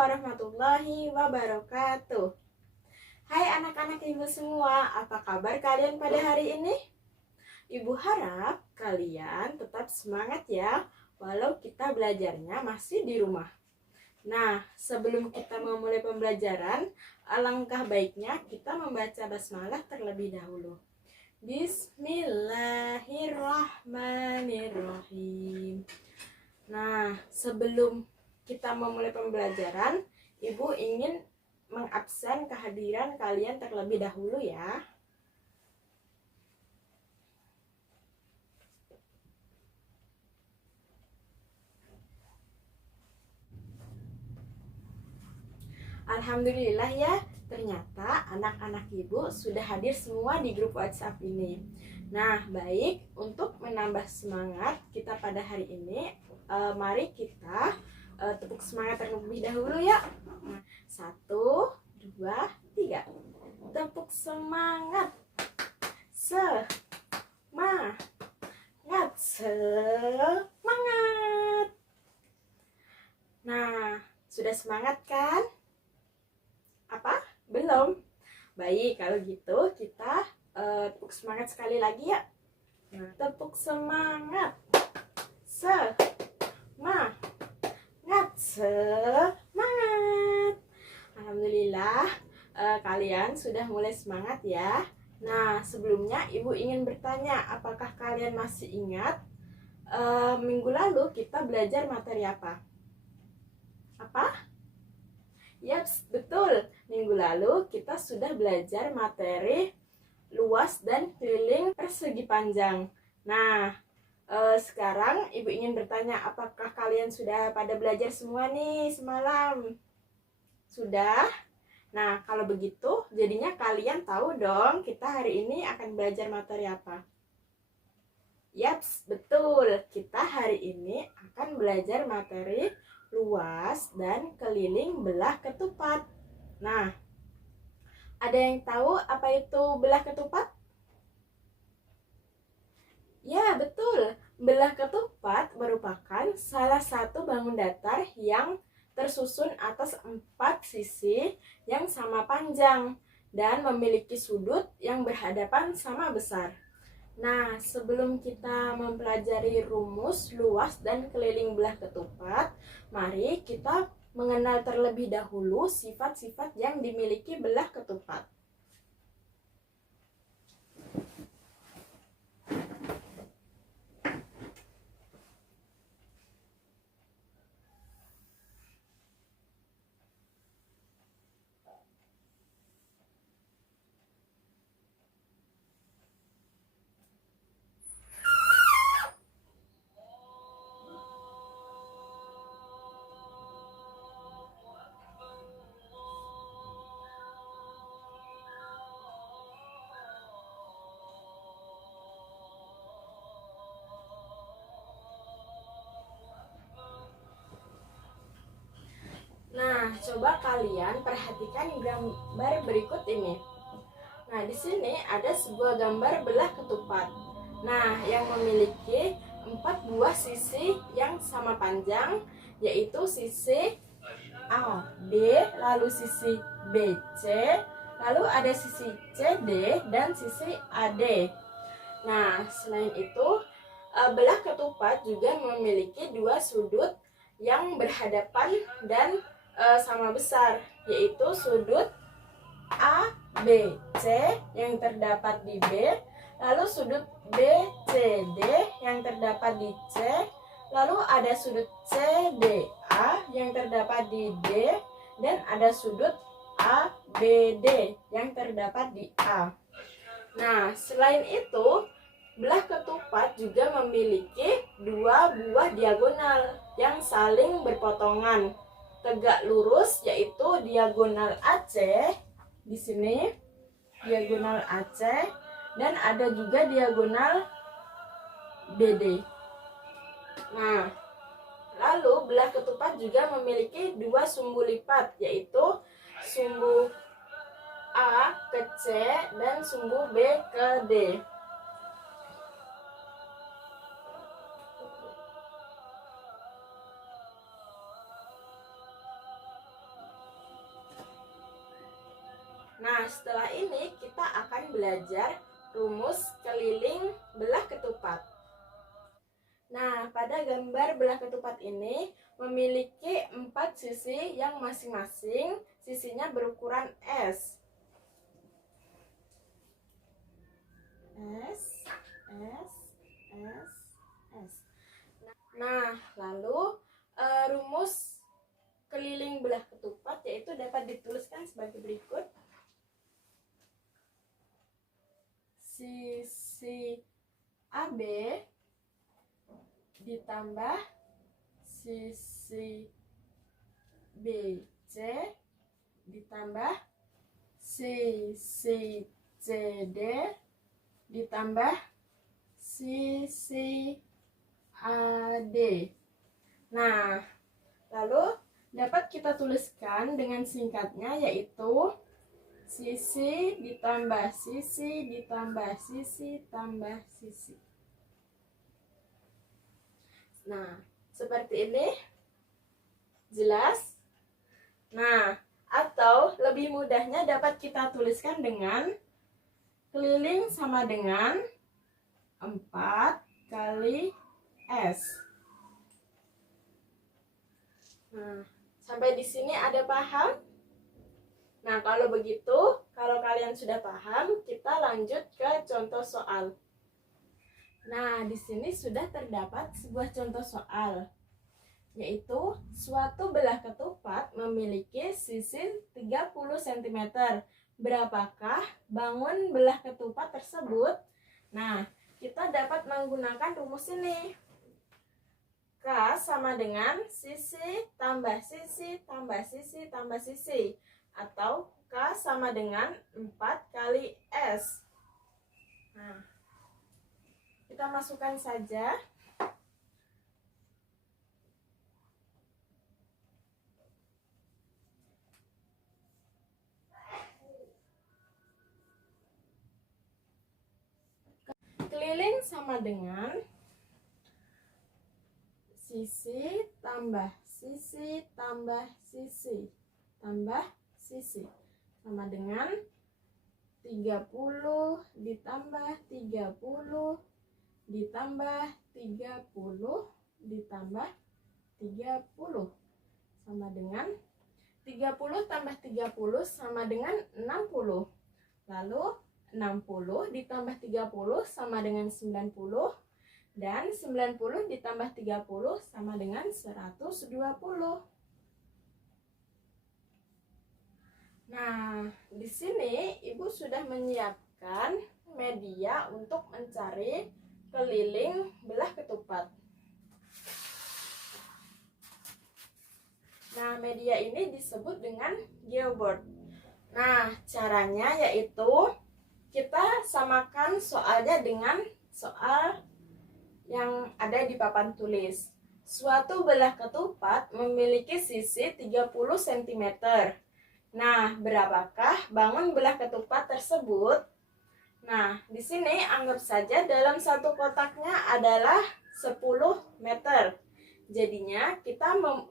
warahmatullahi wabarakatuh. Hai anak-anak ibu semua, apa kabar kalian pada hari ini? Ibu harap kalian tetap semangat ya, walau kita belajarnya masih di rumah. Nah, sebelum kita memulai pembelajaran, alangkah baiknya kita membaca basmalah terlebih dahulu. Bismillahirrahmanirrahim. Nah, sebelum kita memulai pembelajaran, Ibu ingin mengabsen kehadiran kalian terlebih dahulu ya. Alhamdulillah ya, ternyata anak-anak Ibu sudah hadir semua di grup WhatsApp ini. Nah, baik, untuk menambah semangat kita pada hari ini, mari kita tepuk semangat terlebih dahulu ya. 1, 2, 3. Tepuk semangat. Semangat. Semangat. Nah, sudah semangat kan? Apa? Belum? Baik, kalau gitu kita tepuk semangat sekali lagi ya. Nah, tepuk semangat. Semangat. Semangat. Alhamdulillah kalian sudah mulai semangat ya. Nah, sebelumnya Ibu ingin bertanya, apakah kalian masih ingat minggu lalu kita belajar materi apa? Apa? Yaps, betul. Minggu lalu kita sudah belajar materi luas dan keliling persegi panjang. Nah, sekarang Ibu ingin bertanya, apakah kalian sudah pada belajar semua nih semalam? Sudah? Nah, kalau begitu jadinya kalian tahu dong kita hari ini akan belajar materi apa? Yaps, betul. Kita hari ini akan belajar materi luas dan keliling belah ketupat. Nah, ada yang tahu apa itu belah ketupat? Ya, betul. Belah ketupat merupakan salah satu bangun datar yang tersusun atas 4 sisi yang sama panjang dan memiliki sudut yang berhadapan sama besar. Nah, sebelum kita mempelajari rumus luas dan keliling belah ketupat, mari kita mengenal terlebih dahulu sifat-sifat yang dimiliki belah ketupat. Nah, coba kalian perhatikan gambar berikut ini. Nah, di sini ada sebuah gambar belah ketupat. Nah, yang memiliki 4 buah sisi yang sama panjang, yaitu sisi A, B, lalu sisi B, C, lalu ada sisi C, D, dan sisi AD. Nah, selain itu, belah ketupat juga memiliki 2 sudut yang berhadapan dan sama besar, yaitu sudut A, B, C yang terdapat di B, lalu sudut B, C, D yang terdapat di C, lalu ada sudut C, D, A yang terdapat di D, dan ada sudut A, B, D yang terdapat di A. Nah, selain itu, belah ketupat juga memiliki 2 buah diagonal yang saling berpotongan tegak lurus, yaitu diagonal AC di sini, diagonal AC, dan ada juga diagonal BD. Nah, lalu belah ketupat juga memiliki 2 sumbu lipat, yaitu sumbu A ke C dan sumbu B ke D. belajar rumus keliling belah ketupat. Nah, pada gambar belah ketupat ini memiliki 4 sisi yang masing-masing sisinya berukuran S. S. Nah, lalu rumus keliling belah ketupat yaitu dapat dituliskan sebagai berikut. Sisi AB ditambah sisi BC ditambah sisi CD ditambah sisi AD. Nah, lalu dapat kita tuliskan dengan singkatnya yaitu sisi ditambah sisi ditambah sisi tambah sisi. Nah, seperti ini. Jelas? Nah, atau lebih mudahnya dapat kita tuliskan dengan keliling sama dengan 4 kali S. Nah, sampai di sini ada paham? Nah, kalau begitu, kalau kalian sudah paham, kita lanjut ke contoh soal. Nah, di sini sudah terdapat sebuah contoh soal, yaitu suatu belah ketupat memiliki sisi 30 cm. Berapakah bangun belah ketupat tersebut? Nah, kita dapat menggunakan rumus ini. K sama dengan sisi tambah sisi tambah sisi tambah sisi, atau K sama dengan 4 kali S. Nah, kita masukkan saja. Keliling sama dengan sisi tambah sisi tambah sisi tambah sisi sama dengan 30 ditambah 30 ditambah 30 ditambah 30 sama dengan 30 tambah 30 sama dengan 60. Lalu 60 ditambah 30 sama dengan 90, dan 90 ditambah 30 sama dengan 120. Nah, di sini Ibu sudah menyiapkan media untuk mencari keliling belah ketupat. Nah, media ini disebut dengan geoboard. Nah, caranya yaitu kita samakan soalnya dengan soal yang ada di papan tulis. Suatu belah ketupat memiliki sisi 30 cm. Nah, berapakah bangun belah ketupat tersebut? Nah, di sini anggap saja dalam satu kotaknya adalah 10 meter. Jadinya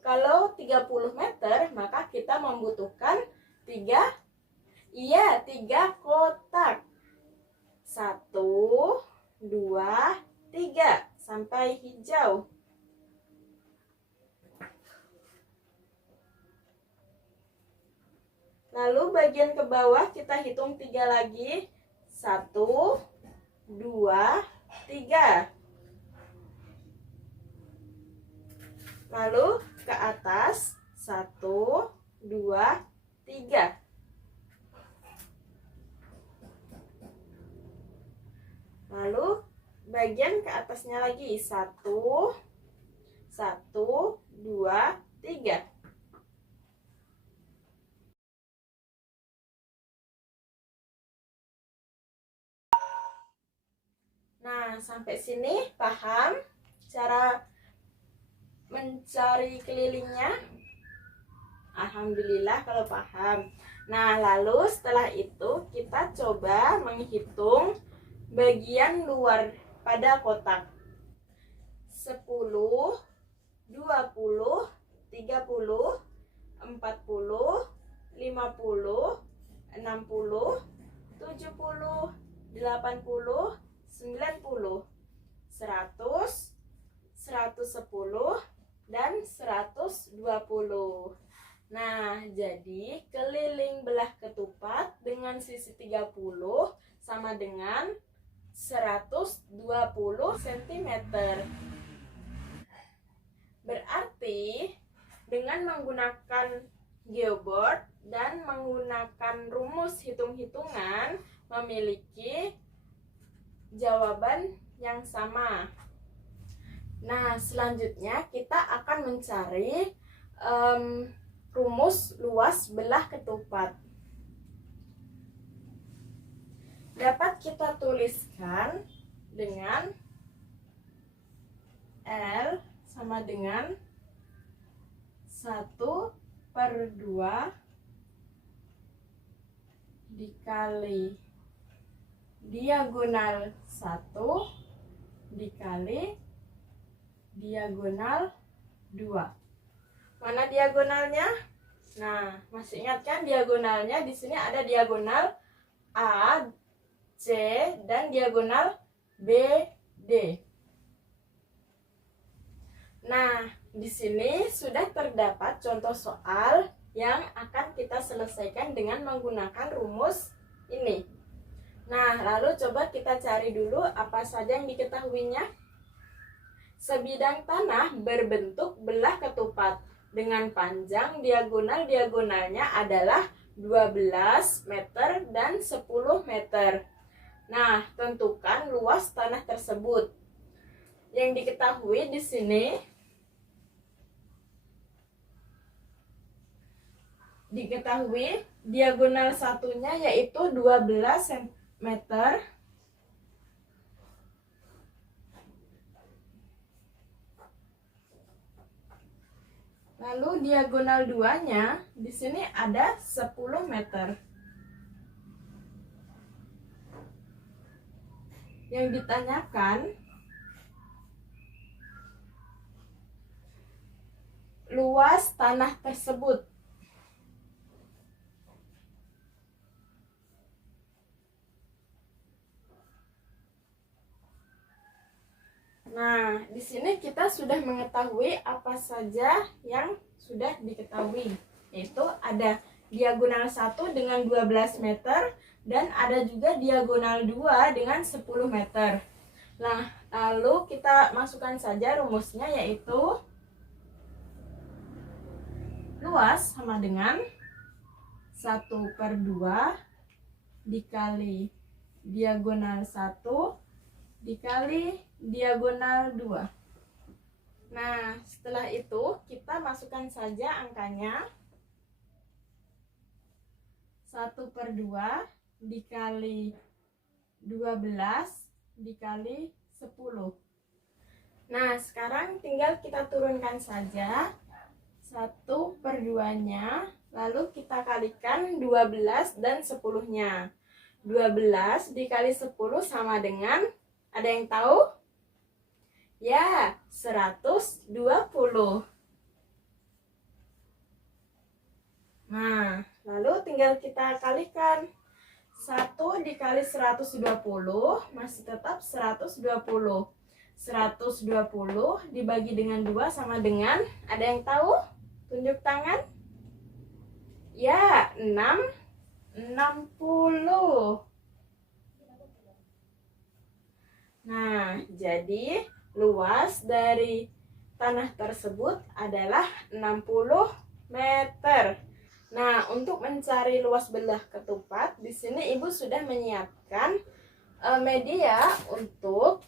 kalau 30 meter, maka kita membutuhkan 3 kotak. 1, 2, 3 sampai hijau. Lalu bagian ke bawah kita hitung 3 lagi. 1, 2, 3. Lalu ke atas 1, 2, 3. Lalu bagian ke atasnya lagi 1, 2, 3. Nah, sampai sini paham cara mencari kelilingnya? Alhamdulillah kalau paham. Nah, lalu setelah itu kita coba menghitung bagian luar pada kotak. 10, 20, 30, 40, 50, 60, 70, 70, 80, 90, 100, 110, dan 120. Nah, jadi keliling belah ketupat dengan sisi 30 sama dengan 120 cm. Berarti dengan menggunakan geoboard dan menggunakan rumus hitung-hitungan memiliki jawaban yang sama. Nah, selanjutnya kita akan mencari rumus luas belah ketupat. Dapat kita tuliskan dengan L sama dengan 1/2 dikali diagonal 1 dikali diagonal 2. Mana diagonalnya? Nah, masih ingat kan diagonalnya? Di sini ada diagonal A, C, dan diagonal B, D. Nah, di sini sudah terdapat contoh soal yang akan kita selesaikan dengan menggunakan rumus ini. Nah, lalu coba kita cari dulu apa saja yang diketahuinya. Sebidang tanah berbentuk belah ketupat dengan panjang diagonal-diagonalnya adalah 12 meter dan 10 meter. Nah, tentukan luas tanah tersebut. Yang diketahui di sini diagonal satunya yaitu 12 cm. Lalu diagonal 2-nya di sini ada 10 meter. Yang ditanyakan luas tanah tersebut. Nah, di sini kita sudah mengetahui apa saja yang sudah diketahui. Yaitu ada diagonal 1 dengan 12 meter dan ada juga diagonal 2 dengan 10 meter. Nah, lalu kita masukkan saja rumusnya yaitu luas sama dengan 1/2 dikali diagonal 1 dikali diagonal 2. Nah, setelah itu kita masukkan saja angkanya. 1/2 dikali 12 dikali 10. Nah, sekarang tinggal kita turunkan saja 1/2-nya, lalu kita kalikan 12 dan 10-nya. 12 dikali 10 sama dengan, ada yang tahu? Ya, 120. Nah, lalu tinggal kita kalikan. 1 dikali 120 masih tetap 120. 120 dibagi dengan 2 sama dengan, ada yang tahu? Tunjuk tangan. Ya, 60. Nah, jadi luas dari tanah tersebut adalah 60 meter. Nah, untuk mencari luas belah ketupat, di sini Ibu sudah menyiapkan media untuk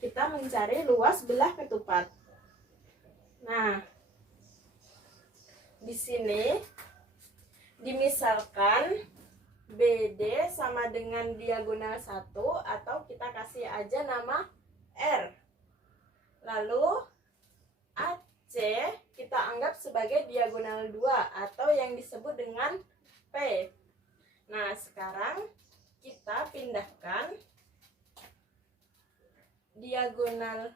kita mencari luas belah ketupat. Nah, di sini dimisalkan BD sama dengan diagonal 1 atau kita kasih aja nama R. Lalu AC kita anggap sebagai diagonal 2 atau yang disebut dengan P. Nah, sekarang kita pindahkan diagonal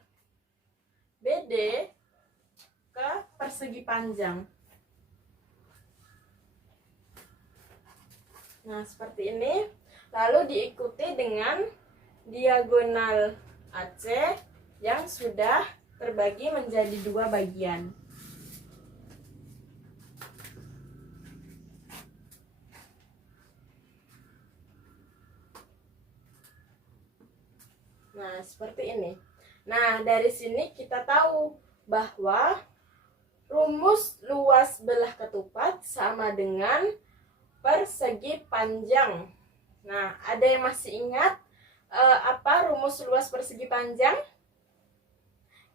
BD ke persegi panjang. Nah, seperti ini. Lalu diikuti dengan diagonal AC yang sudah terbagi menjadi dua bagian. Nah, seperti ini. Nah, dari sini kita tahu bahwa rumus luas belah ketupat sama dengan persegi panjang. Nah, ada yang masih ingat apa rumus luas persegi panjang?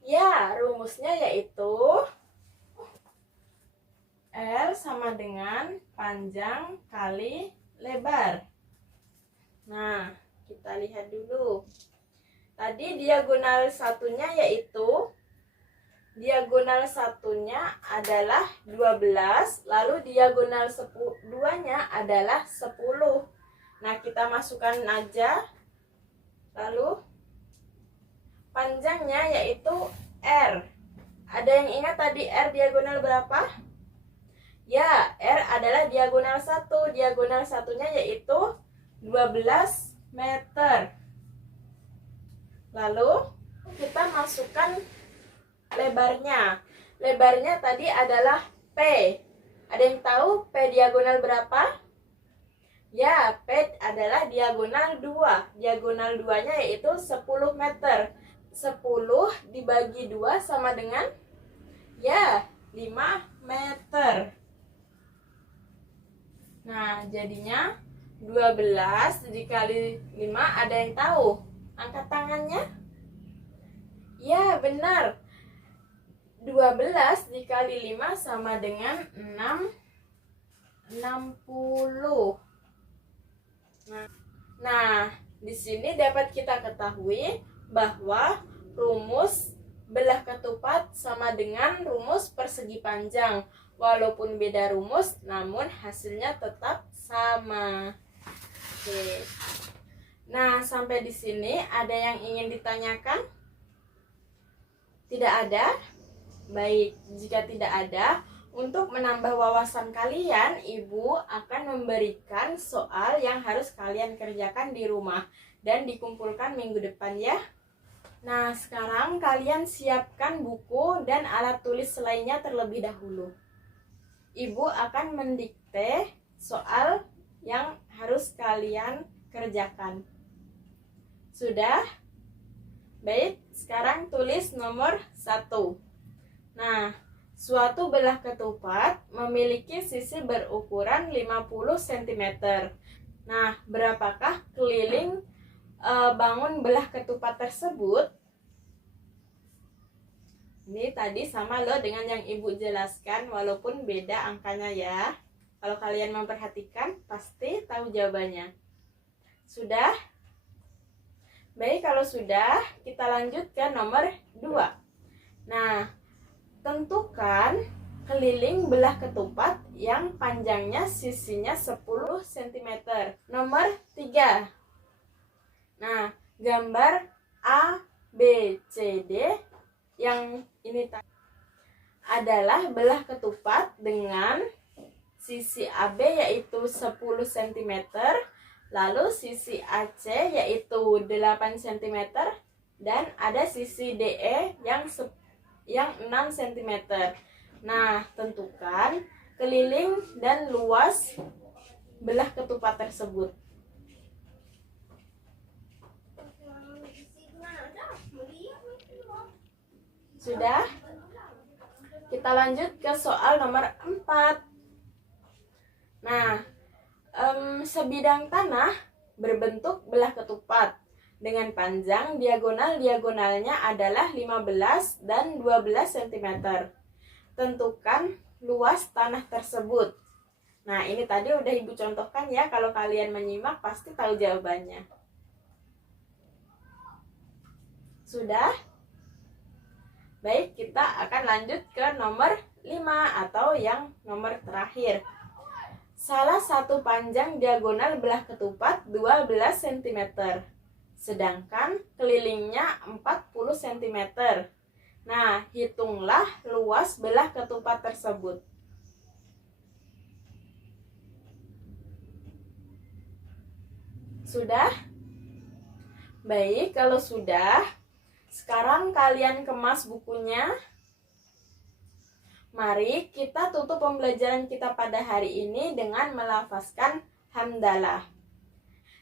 Ya, rumusnya yaitu R sama dengan panjang kali lebar. Nah, kita lihat dulu. Tadi diagonal satunya yaitu diagonal satunya adalah 12, lalu diagonal 2-nya adalah 10. Nah, kita masukkan aja. Lalu panjangnya yaitu R. Ada yang ingat tadi R diagonal berapa? Ya, R adalah diagonal 1. Diagonal satunya yaitu 12 meter. Lalu kita masukkan lebarnya. Lebarnya tadi adalah P. Ada yang tahu P diagonal berapa? Ya, P adalah diagonal 2. Diagonal 2-nya yaitu 10 meter. 10 dibagi 2 sama dengan ya 5 meter. Nah, jadinya 12 dikali 5, ada yang tahu? Angkat tangannya. Ya, benar. 12 dikali 5 sama dengan 60. Nah, di sini dapat kita ketahui bahwa rumus belah ketupat sama dengan rumus persegi panjang. Walaupun beda rumus, namun hasilnya tetap sama. Oke. Nah, sampai di sini ada yang ingin ditanyakan? Tidak ada? Baik, jika tidak ada, untuk menambah wawasan kalian, Ibu akan memberikan soal yang harus kalian kerjakan di rumah dan dikumpulkan minggu depan ya. Nah, sekarang kalian siapkan buku dan alat tulis lainnya terlebih dahulu. Ibu akan mendikte soal yang harus kalian kerjakan. Sudah? Baik, sekarang tulis nomor 1. Nah, suatu belah ketupat memiliki sisi berukuran 50 cm. Nah, berapakah keliling bangun belah ketupat tersebut? Ini tadi sama loh dengan yang Ibu jelaskan, walaupun beda angkanya ya. Kalau kalian memperhatikan, pasti tahu jawabannya. Sudah? Baik, kalau sudah, kita lanjut ke nomor 2. Nah, tentukan keliling belah ketupat yang panjangnya sisinya 10 cm. Nomor 3. Nah, gambar A, B, C, D yang ini adalah belah ketupat dengan sisi AB yaitu 10 cm, lalu sisi AC yaitu 8 cm, dan ada sisi DE yang 6 cm. Nah, tentukan keliling dan luas belah ketupat tersebut. Sudah? Kita lanjut ke soal nomor 4. Nah, sebidang tanah berbentuk belah ketupat dengan panjang diagonalnya adalah 15 dan 12 cm. Tentukan luas tanah tersebut. Nah, ini tadi udah Ibu contohkan ya. Kalau kalian menyimak pasti tahu jawabannya. Sudah? Baik, kita akan lanjut ke nomor 5 atau yang nomor terakhir. Salah satu panjang diagonal belah ketupat 12 cm, sedangkan kelilingnya 40 cm. Nah, hitunglah luas belah ketupat tersebut. Sudah? Baik, kalau sudah, sekarang kalian kemas bukunya. Mari kita tutup pembelajaran kita pada hari ini dengan melafazkan hamdalah.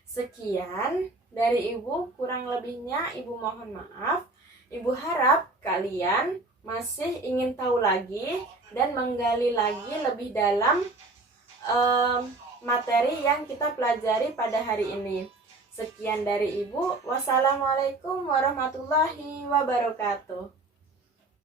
Sekian dari Ibu, kurang lebihnya Ibu mohon maaf. Ibu harap kalian masih ingin tahu lagi dan menggali lagi lebih dalam materi yang kita pelajari pada hari ini. Sekian dari Ibu. Wassalamualaikum warahmatullahi wabarakatuh.